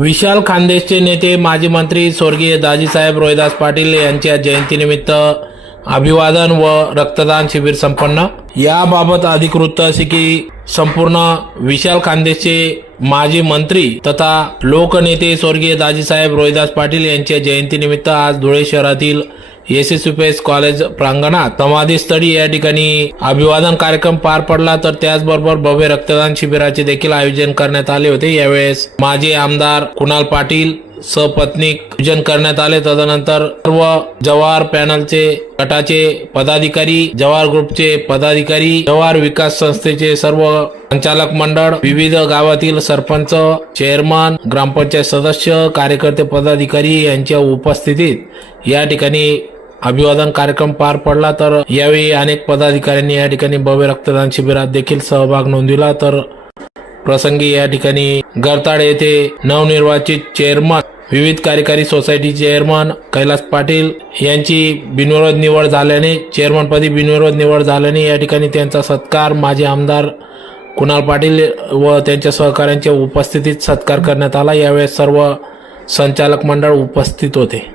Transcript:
विशाल खानदेशचे नेते माजी मंत्री स्वर्गीय दाजीसाहेब रोहिदास पाटील यांच्या जयंतीनिमित्त अभिवादन व रक्तदान शिबिर संपन्न। याबाबत अधिकृत अशी की संपूर्ण विशाल खानदेशचे माजी मंत्री तथा लोकनेते स्वर्गीय दाजीसाहेब रोहिदास पाटील यांच्या जयंतीनिमित्त आज धुळे शहरातील एसएसयूपीएस कॉलेज प्रांगणात समाधीस्थळी या ठिकाणी अभिवादन कार्यक्रम पार पडला। तर त्याचबरोबर भव्य रक्तदान शिबिराचे देखील आयोजन करण्यात आले होते। यावेळेस माजी आमदार कुणाल पाटील सपत्नीक आयोजन करण्यात आले। तदनंतर सर्व जवाहर पॅनलचे गटाचे पदाधिकारी, जवाहर ग्रुपचे पदाधिकारी, जवाहर विकास संस्थेचे सर्व संचालक मंडळ, विविध गावातील सरपंच, चेअरमन, ग्रामपंचायत सदस्य, कार्यकर्ते, पदाधिकारी यांच्या उपस्थितीत या ठिकाणी अभिवादन कार्यक्रम पार पडला। तर यावेळी अनेक पदाधिकाऱ्यांनी या ठिकाणी भव्य रक्तदान शिबिरात देखील सहभाग नोंदविला। तर प्रसंगी या ठिकाणी गरताड येथे नवनिर्वाचित चेअरमन, विविध कार्यकारी सोसायटी चेअरमन कैलास पाटील यांची बिनविरोध निवड झाल्याने, चेअरमनपदी बिनविरोध निवड झाल्याने या ठिकाणी त्यांचा सत्कार माजी आमदार कुणाल पाटील व त्यांच्या सहकाऱ्यांच्या उपस्थितीत सत्कार करण्यात आला। यावेळी सर्व संचालक मंडळ उपस्थित होते।